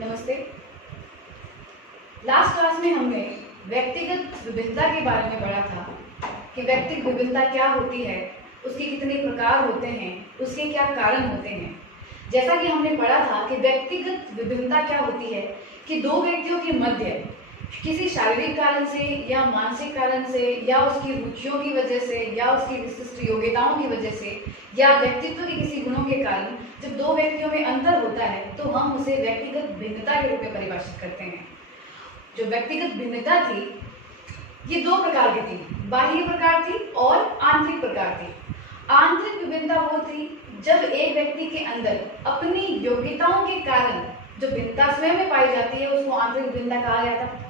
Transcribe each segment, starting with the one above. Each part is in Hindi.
नमस्ते। लास्ट क्लास में हमने व्यक्तिगत विभिन्नता के बारे में पढ़ा था कि व्यक्तिगत विभिन्नता क्या होती है, उसके कितने प्रकार होते हैं, उसके क्या कारण होते हैं। जैसा कि हमने पढ़ा था कि व्यक्तिगत विभिन्नता क्या होती है कि दो व्यक्तियों के मध्य किसी शारीरिक कारण से या मानसिक कारण से या उसकी रुचियों की वजह से या उसकी विशिष्ट योग्यताओं की वजह से या व्यक्तित्व के किसी गुणों के कारण जब दो व्यक्तियों में अंतर होता है तो हम उसे व्यक्तिगत भिन्नता के रूप में परिभाषित करते हैं। जो व्यक्तिगत भिन्नता थी ये दो प्रकार की थी, बाह्य प्रकार थी और आंतरिक प्रकार थी। आंतरिक विभिन्नता वो थी जब एक व्यक्ति के अंदर अपनी योग्यताओं के कारण जो भिन्नता स्वयं में पाई जाती है उसको आंतरिक विभिन्नता कहा जाता है।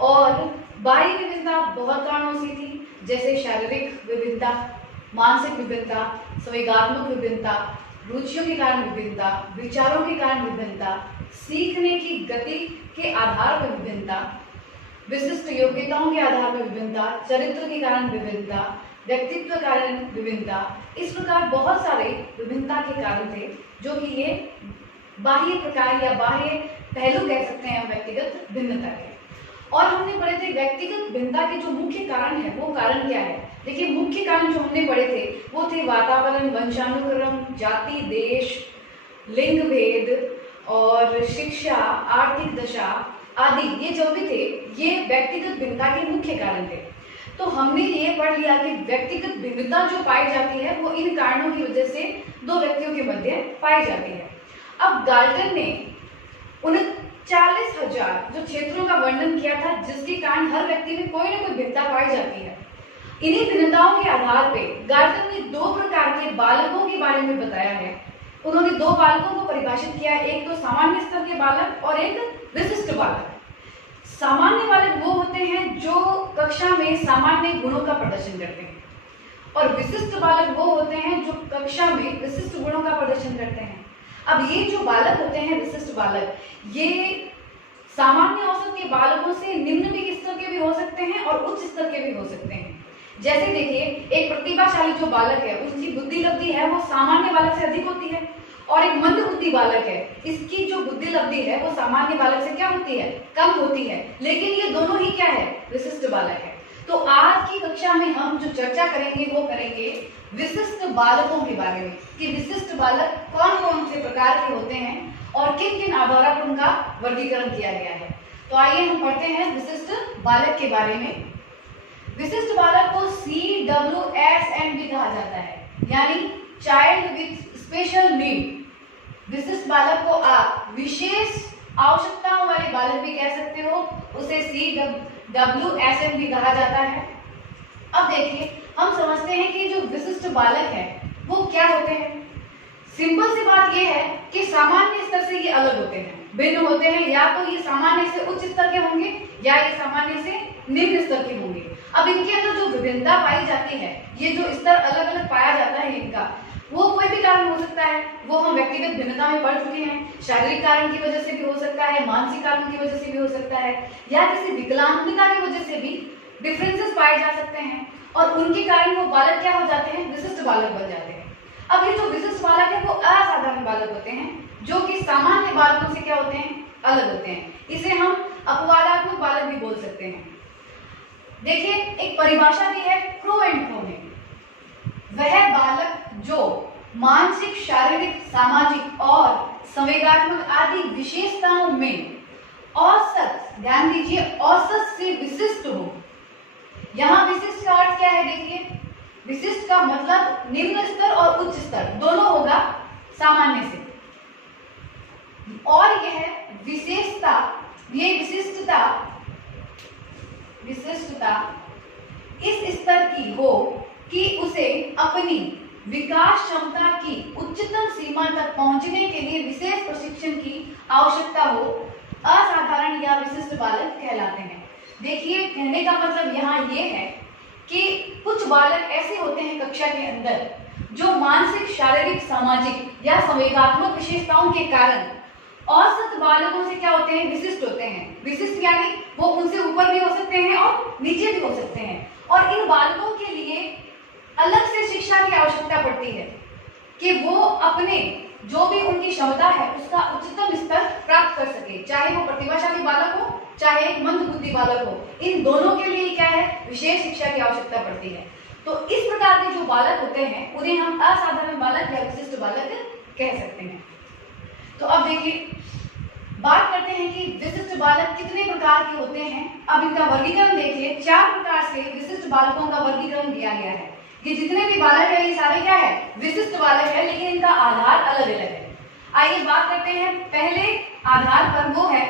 और बाह्य विभिन्नता बहुत कारणों से थी, जैसे शारीरिक विभिन्नता, मानसिक विभिन्नता, संवेगात्मक विभिन्नता, रुचियों के कारण विभिन्नता, विचारों के कारण विभिन्नता, सीखने की गति के आधार पर विभिन्नता, विशिष्ट योग्यताओं के आधार पर विभिन्नता, चरित्र के कारण विभिन्नता, व्यक्तित्व के कारण विभिन्नता। इस प्रकार बहुत सारे विभिन्नता के कारण थे जो कि ये बाह्य प्रकार या बाह्य पहलू कह सकते हैं व्यक्तिगत भिन्नता के। और हमने पढ़े थे व्यक्तिगत भिन्नता के जो मुख्य कारण है वो कारण क्या है। देखिए, मुख्य कारण जो हमने पढ़े थे वो थे वातावरण, वंशानुक्रम, जाति, देश, लिंग भेद और शिक्षा, आर्थिक दशा आदि। ये जो भी थे ये व्यक्तिगत भिन्नता के मुख्य कारण थे। तो हमने ये पढ़ लिया कि व्यक्तिगत भिन्नता जो पाई जाती है वो इन कारणों की वजह से दो व्यक्तियों के मध्य पाई जाती है। अब गाल्टन ने 39,000 जो क्षेत्रों का वर्णन किया था जिसके कारण हर व्यक्ति में कोई ना कोई भिन्नता पाई जाती है। इन्हीं भिन्नताओं के आधार पे गाल्टन ने दो प्रकार के बालकों के बारे में बताया है। उन्होंने दो बालकों को परिभाषित किया, एक तो सामान्य स्तर के बालक और एक विशिष्ट बालक। सामान्य बालक वो होते हैं जो कक्षा में सामान्य गुणों का प्रदर्शन करते हैं और विशिष्ट बालक वो होते हैं जो कक्षा में विशिष्ट गुणों का प्रदर्शन करते हैं। अब ये जो बालक होते हैं विशिष्ट बालक, ये सामान्य औसत के बालकों से निम्न स्तर के भी हो सकते हैं और उच्च स्तर के भी हो सकते हैं। जैसे देखिए, एक प्रतिभाशाली जो बालक है उसकी बुद्धि लब्धि है वो सामान्य बालक से अधिक होती है और एक मंद बुद्धि बालक है इसकी जो बुद्धि लब्धि है वो सामान्य बालक से क्या होती है, कम होती है। लेकिन ये दोनों ही क्या है, विशिष्ट बालक है। तो आज की कक्षा में हम जो चर्चा करेंगे वो करेंगे विशिष्ट बालकों के बारे में कि विशिष्ट बालक कौन कौन से प्रकार के होते हैं और किन किन आधारों पर उनका वर्गीकरण किया गया है। तो आइए हम पढ़ते हैं विशिष्ट बालक के बारे में। विशिष्ट बालक को CWSN भी कहा जाता है, यानी चाइल्ड विथ स्पेशल नीड। विशिष्ट बालक को आप विशेष आवश्यकताओं वाले बालक भी कह सकते हो, उसे CWSN भी कहा जाता है। अब देखिए, हम समझते हैं कि जो विशिष्ट बालक है वो क्या होते हैं। सिंपल सी बात ये है कि सामान्य स्तर से ये अलग होते हैं, भिन्न होते हैं। या तो ये सामान्य से उच्च स्तर के होंगे या ये सामान्य से निम्न स्तर के होंगे। अब इनके अंदर जो विभिन्नता पाई जाती है, ये जो स्तर अलग अलग पाया जाता है इनका, वो कोई भी कारण हो सकता है। वो हम व्यक्तिगत भिन्नता में पढ़ चुके हैं। शारीरिक कारण की वजह से भी हो सकता है, मानसिक कारण की वजह से भी हो सकता है, या किसी विकलांगता की वजह से भी डिफरेंसेस पाए जा सकते हैं और उनके कारण वो बालक क्या हो जाते हैं, विशिष्ट बालक बन जाते हैं। अब ये जो विशिष्ट बालक है वो असाधारण बालक होते हैं जो कि सामान्य बालकों से क्या होते हैं, अलग होते हैं। इसे हम अपवादात्मक बालक भी बोल सकते हैं। देखिए, एक परिभाषा भी है प्रो एंड प्रो में। वह बालक जो मानसिक, शारीरिक, सामाजिक और संवेगात्मक आदि विशेषताओं में औसत, ध्यान दीजिए, औसत से विशिष्ट हो। यहाँ विशिष्ट का अर्थ क्या है, देखिए, विशिष्ट का मतलब निम्न स्तर और उच्च स्तर दोनों होगा सामान्य से। और यह विशेषता, ये विशिष्टता इस स्तर की हो कि उसे अपनी विकास क्षमता की उच्चतम सीमा तक पहुंचने के लिए विशेष प्रशिक्षण की आवश्यकता हो। असाधारण या विशिष्ट बालक कहलाते हैं। देखिए, कहने का मतलब यहाँ ये है कि कुछ बालक ऐसे होते हैं कक्षा के अंदर जो मानसिक, शारीरिक, सामाजिक या संवेगात्मक विशेषताओं के कारण औसत बालकों से क्या होते हैं, विशिष्ट होते हैं। विशिष्ट यानी वो उनसे ऊपर भी हो सकते हैं और नीचे भी हो सकते हैं। और इन बालकों के लिए अलग से शिक्षा की आवश्यकता पड़ती है कि वो अपने जो भी उनकी क्षमता है उसका उच्चतम स्तर प्राप्त कर सके। सके, चाहे वो प्रतिभाशाली बालक हो चाहे एक मंद बुद्धि बालक हो, इन दोनों के लिए क्या है, विशेष शिक्षा की आवश्यकता पड़ती है। तो इस प्रकार के जो बालक होते हैं उन्हें हम असाधारण बालक या विशिष्ट बालक कह सकते हैं। तो अब देखिए, बात करते हैं कि विशिष्ट बालक कितने प्रकार के होते हैं। अब इनका वर्गीकरण देखिए, 4 प्रकार से विशिष्ट बालकों का वर्गीकरण किया गया है। ये जितने भी बालक है ये सारे क्या है, विशिष्ट बालक है, लेकिन इनका आधार अलग अलग है। आइए बात करते हैं पहले आधार पर, वो है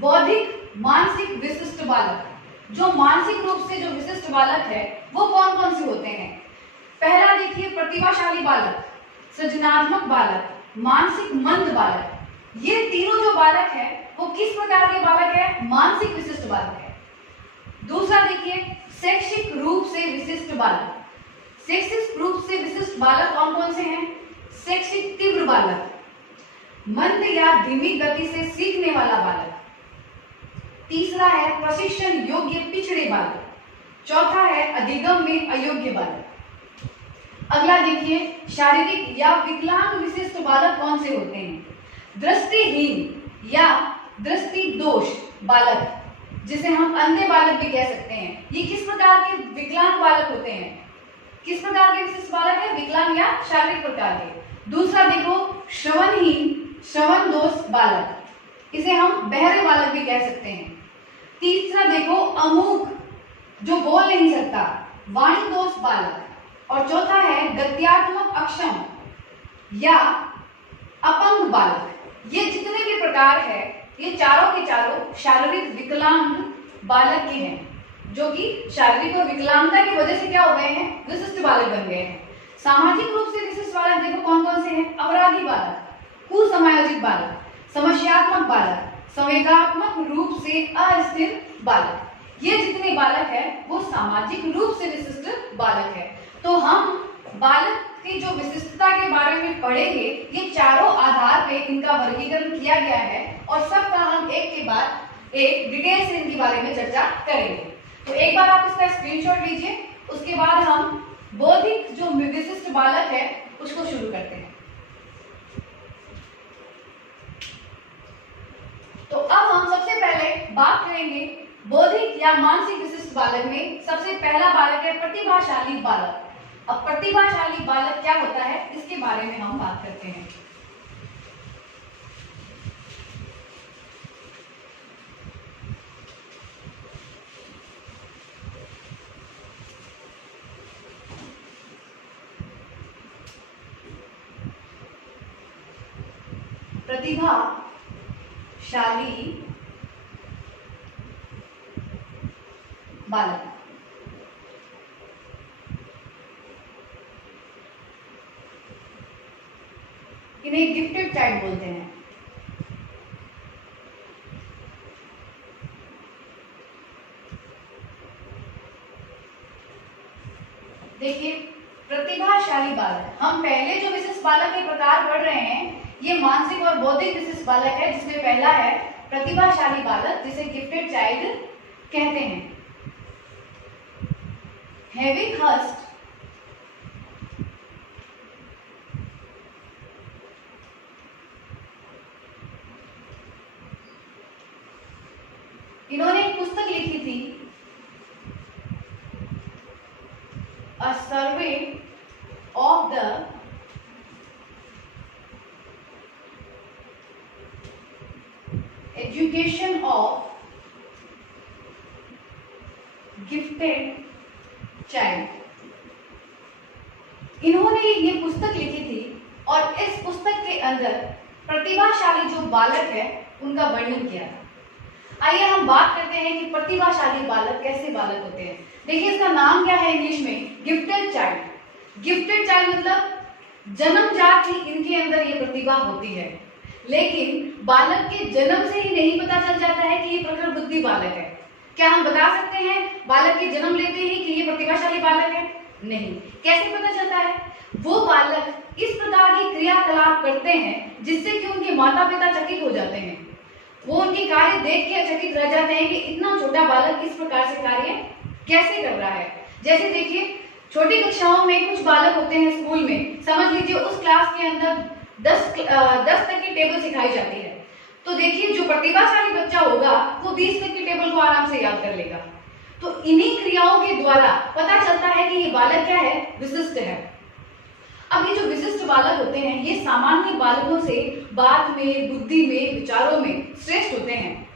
बौद्धिक मानसिक विशिष्ट बालक। जो मानसिक रूप से जो विशिष्ट बालक है वो कौन कौन से होते हैं। पहला देखिए, प्रतिभाशाली बालक, सृजनात्मक बालक, मानसिक मंद बालक। ये तीनों जो बालक है वो किस प्रकार के बालक है, मानसिक विशिष्ट बालक है। दूसरा देखिए, शैक्षिक रूप से विशिष्ट बालक। शैक्षिक रूप से विशिष्ट बालक कौन कौन से हैं, शैक्षिक तीव्र बालक, मंद या धीमी गति से सीखने वाला बालक। तीसरा है प्रशिक्षण योग्य पिछड़े बालक। चौथा है अधिगम में अयोग्य बालक। अगला देखिए, शारीरिक या विकलांग विशिष्ट बालक कौन से होते हैं। दृष्टिहीन या दृष्टि दोष बालक, जिसे हम अंधे बालक भी कह सकते हैं। ये किस प्रकार के विकलांग बालक होते हैं, किस प्रकार के विशिष्ट बालक है, विकलांग या शारीरिक प्रकार के। दूसरा देखो, श्रवणहीन श्रवण दोष बालक, इसे हम बहरे बालक भी कह सकते हैं। तीसरा देखो, अमूक जो बोल नहीं सकता, वाणी दोष बालक। और चौथा है गत्यात्मक अक्षम या अपंग बालक। ये जितने भी प्रकार है ये चारों के चारों शारीरिक विकलांग बालक के हैं, जो कि शारीरिक और विकलांगता की वजह से क्या हो गए हैं, विशिष्ट बालक बन गए हैं। सामाजिक रूप से विशिष्ट बालक देखो कौन कौन से हैं, अपराधी बालक, कुसमायोजित बालक, समस्यात्मक बालक, संवेगात्मक रूप से अस्थिर बालक। ये जितने बालक है वो सामाजिक रूप से विशिष्ट बालक है। तो हम बालक की जो विशिष्टता के बारे में पढ़ेंगे, ये चारों आधार पे इनका वर्गीकरण किया गया है और सबका हम एक के बाद एक डिटेल से इनके बारे में चर्चा करेंगे। तो एक बार आप इसका स्क्रीनशॉट लीजिए, उसके बाद हम बौद्धिक जो विशिष्ट बालक है उसको शुरू करते हैं। तो अब हम सबसे पहले बात करेंगे बौद्धिक या मानसिक विशिष्ट बालक में। सबसे पहला बालक है प्रतिभाशाली बालक। अब प्रतिभाशाली बालक क्या होता है इसके बारे में हम बात करते हैं। प्रतिभाशाली बालक, इन्हें गिफ्टेड चाइल्ड बोलते हैं। देखिए, प्रतिभाशाली बालक, हम पहले जो विशिष्ट बालक के प्रकार पढ़ रहे हैं ये मानसिक और बौद्धिक विशिष्ट बालक है, जिसमें पहला है प्रतिभाशाली बालक, जिसे गिफ्टेड चाइल्ड कहते हैं। Having hushed इन्होंने एक पुस्तक लिखी थी, a survey of the education of gifted child. इन्होंने ये पुस्तक लिखी थी और इस पुस्तक के अंदर प्रतिभाशाली जो बालक है उनका वर्णन किया था। आइए हम बात करते हैं कि प्रतिभाशाली बालक कैसे बालक होते हैं। देखिए, इसका नाम क्या है इंग्लिश में, गिफ्टेड चाइल्ड। गिफ्टेड चाइल्ड मतलब जन्मजात ही इनके अंदर ये प्रतिभा होती है, लेकिन बालक के जन्म से ही नहीं पता चल जाता है कि ये प्रखर बुद्धि बालक है। क्या हम बता सकते हैं बालक के जन्म लेते ही कि ये प्रतिभाशाली बालक है? नहीं। कैसे पता चलता है? वो बालक इस प्रकार की क्रियाकलाप करते हैं जिससे कि उनके माता पिता चकित हो जाते हैं। वो उनके कार्य देख के चकित रह जाते हैं कि इतना छोटा बालक इस प्रकार से कार्य कैसे कर रहा है। जैसे देखिए, छोटी कक्षाओं में कुछ बालक होते हैं स्कूल में, समझ लीजिए उस क्लास के अंदर 10 तक की टेबल सिखाई जाती है। तो देखिए, जो प्रतिभाशाली बच्चा होगा वो 20 तक की टेबल को आराम से याद कर लेगा। तो इन्हीं क्रियाओं के द्वारा पता चलता है कि ये बालक क्या है, विशिष्ट है। अब ये जो विशिष्ट बालक होते हैं ये सामान्य बालकों से बात में, बुद्धि में, विचारों में श्रेष्ठ होते हैं।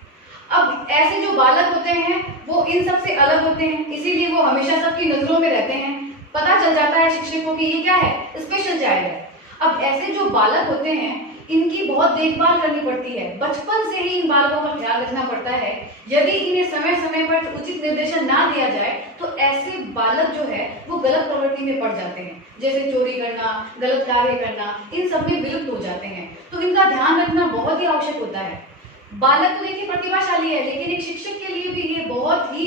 अब ऐसे जो बालक होते हैं वो इन सब से अलग होते हैं, इसीलिए वो हमेशा सबकी नजरों में रहते हैं। पता चल जाता है शिक्षक को कि ये क्या है, स्पेशल चाइल्ड है। अब ऐसे जो बालक होते हैं इनकी बहुत देखभाल करनी पड़ती है, बचपन से ही इन बालकों का ख्याल रखना पड़ता है। यदि इन्हें समय समय पर उचित निर्देशन ना दिया जाए तो ऐसे बालक जो है वो गलत प्रवृत्ति में पड़ जाते हैं, जैसे चोरी करना, गलत कार्य करना, इन सब में विलुप्त हो जाते हैं। तो इनका ध्यान रखना बहुत ही आवश्यक होता है। बालक तो देखिए प्रतिभाशाली है, लेकिन एक शिक्षक के लिए भी ये बहुत ही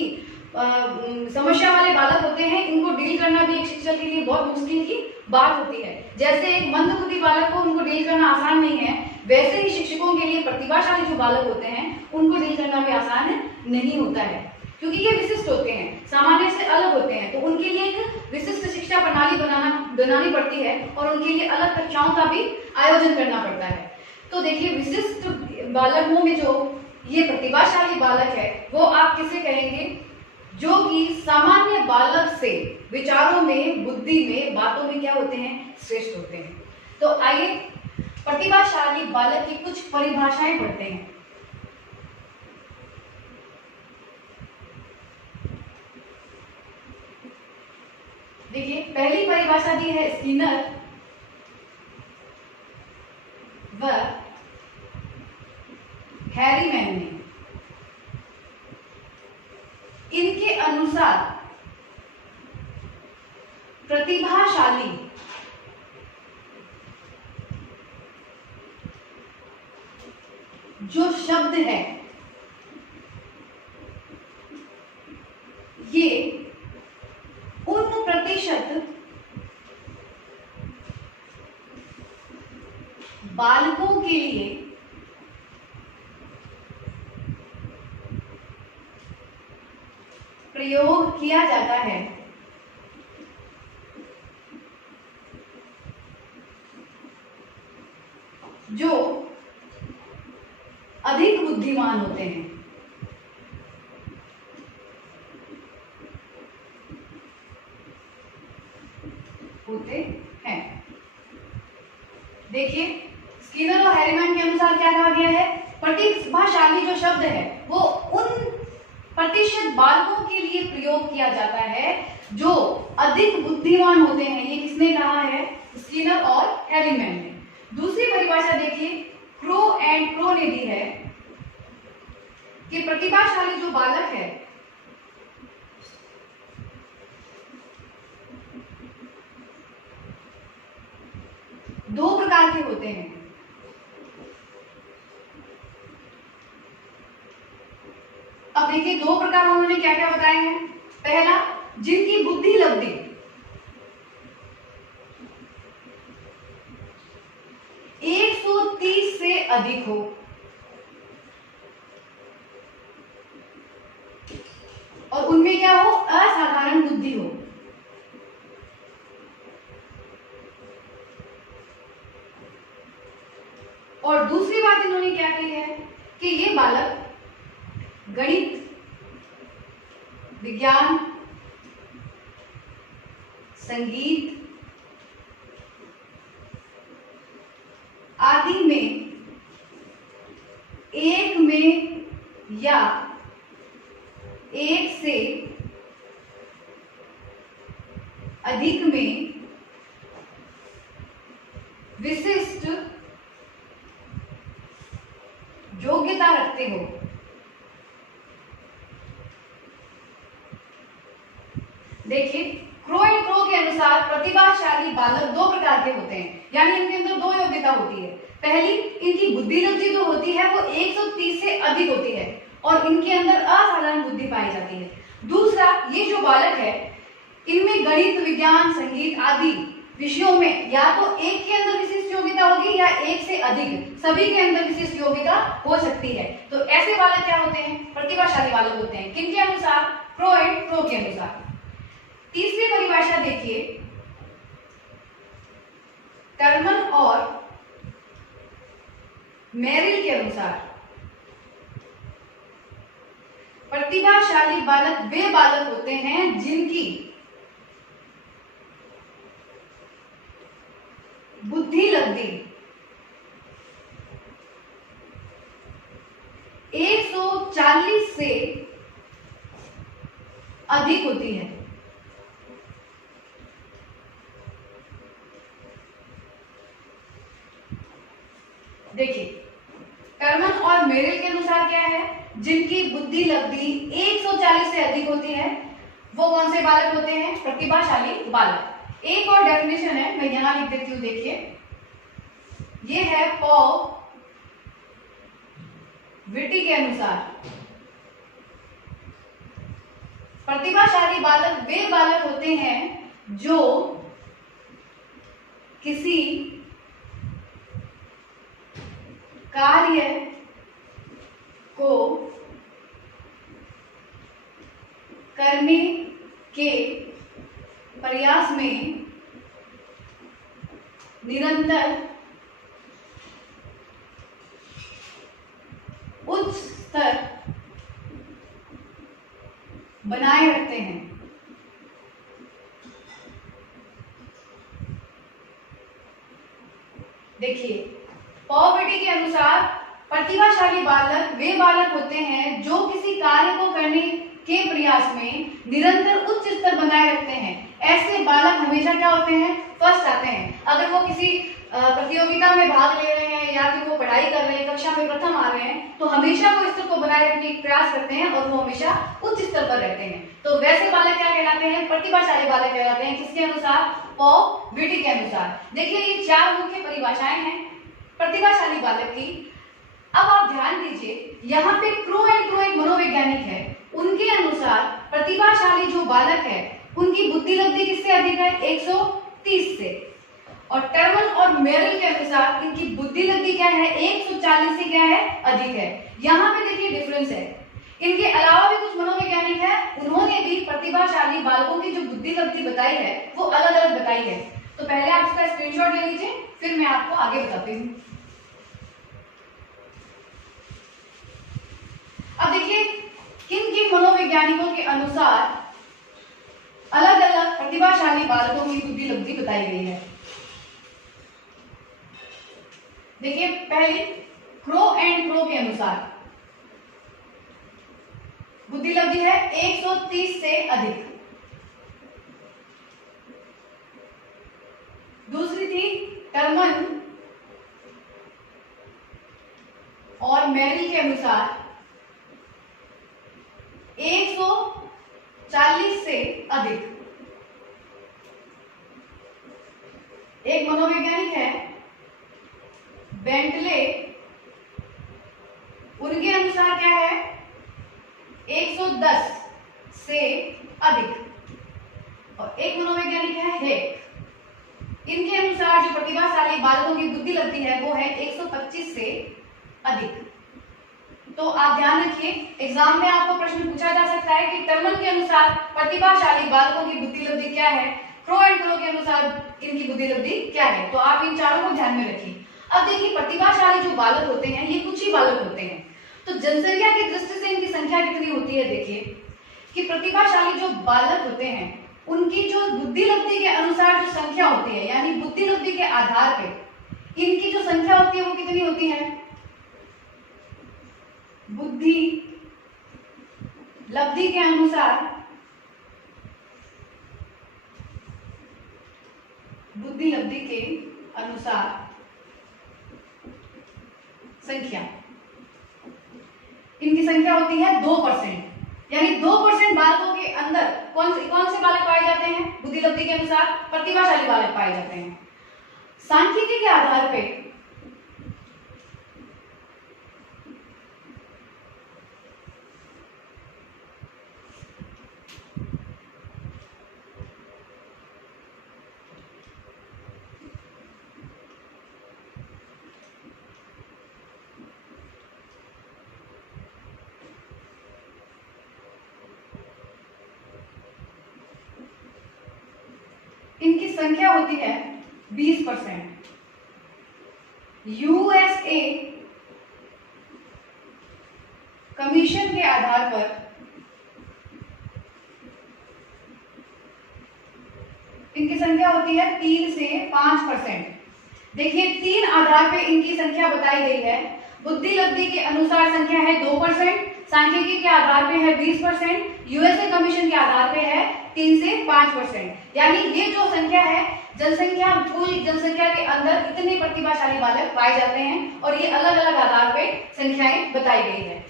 समस्या वाले बालक होते हैं। इनको डील करना भी एक शिक्षक के लिए बहुत मुश्किल की बात होती है। जैसे एक मंदबुद्धि बालक को उनको डील करना आसान नहीं है, वैसे ही शिक्षकों के लिए प्रतिभाशाली जो बालक होते हैं उनको डील करना भी आसान नहीं होता है, क्योंकि ये विशिष्ट होते हैं, सामान्य से अलग होते हैं। तो उनके लिए एक विशिष्ट शिक्षा प्रणाली बनानी पड़ती है और उनके लिए अलग कक्षाओं का भी आयोजन करना पड़ता है। तो देखिए विशिष्ट बालकों में जो ये प्रतिभाशाली बालक है वो आप किसे कहेंगे, जो कि सामान्य बालक से विचारों में, बुद्धि में, बातों में क्या होते हैं, श्रेष्ठ होते हैं। तो आइए प्रतिभाशाली बालक की कुछ परिभाषाएं पढ़ते हैं। देखिए पहली परिभाषा दी है स्किनर व हैरीमैन ने। इनके अनुसार प्रतिभाशाली जो शब्द है ये उन प्रतिशत बालकों के लिए प्रयोग किया जाता है जो अधिक बुद्धिमान होते हैं। देखिए स्किनर और हैरीमैन के अनुसार क्या कहा गया है, प्रतिभाशाली जो शब्द है वो उन प्रतिशत बालकों के लिए प्रयोग किया जाता है जो अधिक बुद्धिमान होते हैं। ये किसने कहा है, स्किनर और हैरीमैन ने। दूसरी परिभाषा देखिए क्रो एंड क्रो ने दी है कि प्रतिभाशाली जो बालक है दो प्रकार के होते हैं। अब देखिए दो प्रकार उन्होंने क्या क्या बताए हैं। पहला, जिनकी बुद्धि लब्धि 130 से अधिक हो और उनमें क्या हो, असाधारण बुद्धि हो। और दूसरी बात इन्होंने क्या कही है कि ये बालक गणित, विज्ञान, संगीत आदि में एक में या एक से अधिक में विशिष्ट योग्यता रखते हो। देखिए क्रो एंड क्रो के अनुसार प्रतिभाशाली बालक दो प्रकार के होते हैं, यानी इनके अंदर दो योग्यता होती है। पहली, इनकी बुद्धि लब्धि जो होती है वो 130 से अधिक होती है और इनके अंदर असाधारण बुद्धि पाई जाती है। दूसरा, ये जो बालक है इनमें गणित, विज्ञान, संगीत आदि विषयों में या तो एक के अंदर विशिष्ट योग्यता होगी या एक से अधिक सभी के अंदर विशिष्ट योग्यता हो सकती है। तो ऐसे बालक क्या होते हैं, प्रतिभाशाली बालक होते हैं। किनके अनुसार, क्रो एंड क्रो के अनुसार। तीसरी परिभाषा देखिए टर्मन और मेरिल के अनुसार प्रतिभाशाली बालक वे बालक होते हैं जिनकी बुद्धि लब्धि 140 से अधिक होती है। देखिए, टर्मन और मेरिल के अनुसार क्या है, जिनकी बुद्धि लब्धि 140 से अधिक होती है वो कौन से बालक होते हैं, प्रतिभाशाली बालक। एक और डेफिनेशन है, मैं यहां लिख देती हूं, देखिए ये है पॉल विटी के अनुसार प्रतिभाशाली बालक वे बालक होते हैं जो किसी कार्य को करने के प्रयास में निरंतर उच्च स्तर बनाए रखते हैं। देखिए, पॉवर्टी के अनुसार प्रतिभाशाली बालक वे बालक होते हैं जो किसी कार्य को करने के प्रयास में निरंतर उच्च स्तर बनाए रखते हैं। ऐसे बालक हमेशा क्या होते हैं, फर्स्ट आते हैं। अगर वो किसी प्रतियोगिता में भाग ले रहे हैं या फिर वो पढ़ाई कर रहे हैं, कक्षा में प्रथम आ रहे हैं, तो हमेशा वो स्तर को बनाए रखने का प्रयास करते हैं और वो हमेशा उच्च स्तर पर रहते हैं। तो वैसे बालक क्या कहलाते हैं, प्रतिभाशाली बालक कहलाते हैं। किसके अनुसार, पॉल विटी के अनुसार। देखिए, ये चार मुख्य परिभाषाएं हैं प्रतिभाशाली बालक की। अब आप ध्यान दीजिए, यहाँ पे क्रो एंड क्रो एक मनोवैज्ञानिक है, उनके अनुसार प्रतिभाशाली जो बालक है उनकी बुद्धि लब्धि किससे अधिक है, 130 से। और टर्मन और मेरिल के अनुसार इनकी बुद्धि लब्धि क्या है, 140 से क्या है, अधिक है। यहाँ पे देखिए डिफरेंस है। इनके अलावा भी कुछ मनोवैज्ञानिक है, उन्होंने भी प्रतिभाशाली बालकों की जो बुद्धि लब्धि बताई है वो अलग अलग बताई है। तो पहले आप इसका स्क्रीनशॉट ले लीजिए, फिर मैं आपको आगे बताती हूँ। अब देखिए, किन किन मनोवैज्ञानिकों के अनुसार अलग अलग प्रतिभाशाली बालकों की बुद्धि लब्धि बताई गई है। देखिए, पहले क्रो एंड क्रो के अनुसार बुद्धि लब्धि है 130 से अधिक। दूसरी थी टर्मन और मेरिल के अनुसार 140 से अधिक। एक मनोवैज्ञानिक है बेंटले, उनके अनुसार क्या है, 110 से अधिक। और एक मनोवैज्ञानिक है हेक, इनके अनुसार जो प्रतिभाशाली बालकों की बुद्धि लब्धि है वो है 125 से अधिक। तो आप ध्यान रखिए, एग्जाम में आपको प्रश्न पूछा जा सकता है कि टर्मन के अनुसार प्रतिभाशाली बालकों की बुद्धि लब्धि क्या है, क्रो एंड क्रो के अनुसार इनकी बुद्धि लब्धि क्या है। तो आप इन चारों को ध्यान में रखिए। अब देखिए, प्रतिभाशाली जो बालक होते हैं ये कुछ ही बालक होते हैं, तो जनसंख्या की दृष्टि से इनकी संख्या कितनी होती है। देखिए कि प्रतिभाशाली जो बालक होते हैं उनकी जो बुद्धि लब्धि के अनुसार जो संख्या होती है, यानी बुद्धि लब्धि के आधार पे इनकी जो संख्या होती है वो कितनी होती है, बुद्धि लब्धि के अनुसार बुद्धि लब्धि के अनुसार संख्या, इनकी संख्या होती है 2%। यानी 2% बालकों के अंदर कौन से बालक पाए जाते हैं, बुद्धि लब्धि के अनुसार प्रतिभाशाली बालक पाए जाते हैं। सांख्यिकी के आधार पे इनकी संख्या होती है 20%। यूएसए कमीशन के आधार पर संख्या होती है 3 से 5%। देखिए 3 आधार पे इनकी संख्या बताई गई है। बुद्धि लब्धि के अनुसार संख्या है 2%, सांख्यिकी के आधार पे है 20%, यूएसए कमीशन के आधार पे है 3 से 5%। यानी ये जो संख्या है, जनसंख्या, कुल जनसंख्या के अंदर इतने प्रतिभाशाली बालक पाए जाते हैं और ये अलग अलग आधार पे संख्याएं बताई गई है।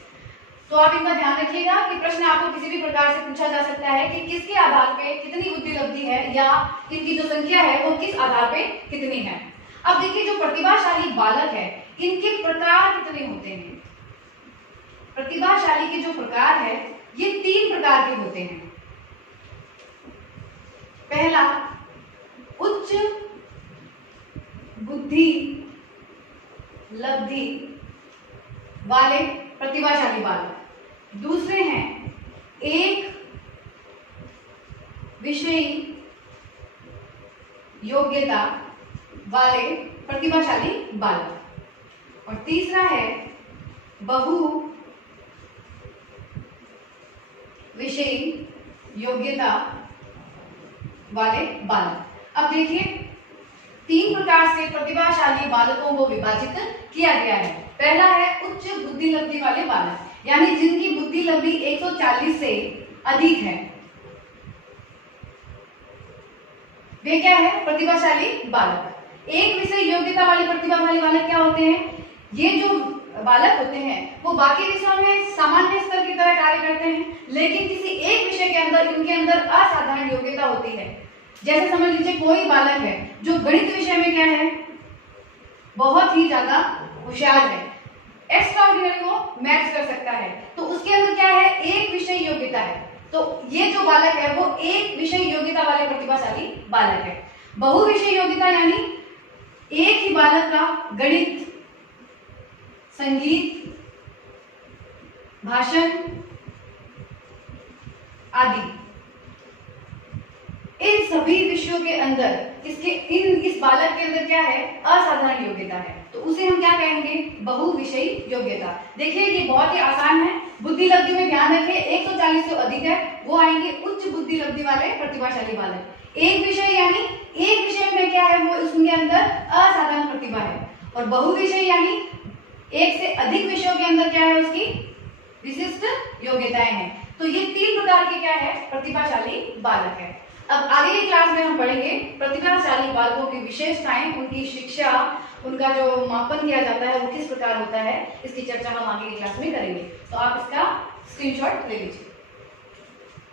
तो आप इनका ध्यान रखिएगा कि प्रश्न आपको किसी भी प्रकार से पूछा जा सकता है कि किसके आधार पे कितनी बुद्धि लब्धि है या इनकी जो संख्या है वो किस आधार पे कितनी है। अब देखिए जो प्रतिभाशाली बालक है इनके प्रकार कितने होते हैं। प्रतिभाशाली के जो प्रकार है ये 3 प्रकार के होते हैं। पहला, उच्च बुद्धि लब्धि वाले प्रतिभाशाली बालक। दूसरे हैं एक विषयी योग्यता वाले प्रतिभाशाली बालक। और तीसरा है बहु विषयी योग्यता वाले बालक। अब देखिए 3 प्रकार से प्रतिभाशाली बालकों को विभाजित किया गया है। पहला है उच्च बुद्धि लब्धि वाले बालक, यानी जिनकी बुद्धि लब्धि 140 से अधिक है, वे क्या है? प्रतिभाशाली बालक। एक विषय योग्यता वाले प्रतिभाशाली बालक क्या होते हैं? ये जो बालक होते हैं वो बाकी विषयों में सामान्य स्तर की तरह कार्य करते हैं, लेकिन किसी एक विषय के अंदर इनके अंदर असाधारण योग्यता होती है। जैसे समझ लीजिए कोई बालक है जो गणित विषय में क्या है? बहुत ही ज्यादा होशियार है, एक्स्ट्राऑर्डिनरी वो मैथ्स कर सकता है, तो उसके अंदर क्या है? एक विषय योग्यता है। तो ये जो बालक है वो एक विषय योग्यता वाले प्रतिभाशाली बालक है। बहु विषय योग्यता यानी एक ही बालक का गणित, संगीत, भाषण आदि इन सभी विषयों के अंदर इस बालक के अंदर क्या है? असाधारण योग्यता है, तो उसे हम क्या कहेंगे? बहु विषयी योग्यता। देखिए ये बहुत ही आसान है। बुद्धि लब्धि में ध्यान रखिए 140 से अधिक है, वो आएंगे उच्च बुद्धि लब्धि वाले प्रतिभाशाली बालक। एक विषय यानी एक विषय में क्या है? वो उसके अंदर असाधारण प्रतिभा है। और बहु विषय यानी एक से अधिक विषयों के अंदर क्या है? उसकी विशिष्ट योग्यताएं हैं। तो ये 3 प्रकार के क्या है? प्रतिभाशाली बालक है। अब आगे की क्लास में हम पढ़ेंगे प्रतिभाशाली बालकों की विशेषताएं, उनकी शिक्षा, उनका जो मापन किया जाता है वो किस प्रकार होता है, इसकी चर्चा हम आगे की क्लास में करेंगे। तो आप इसका स्क्रीनशॉट ले लीजिए।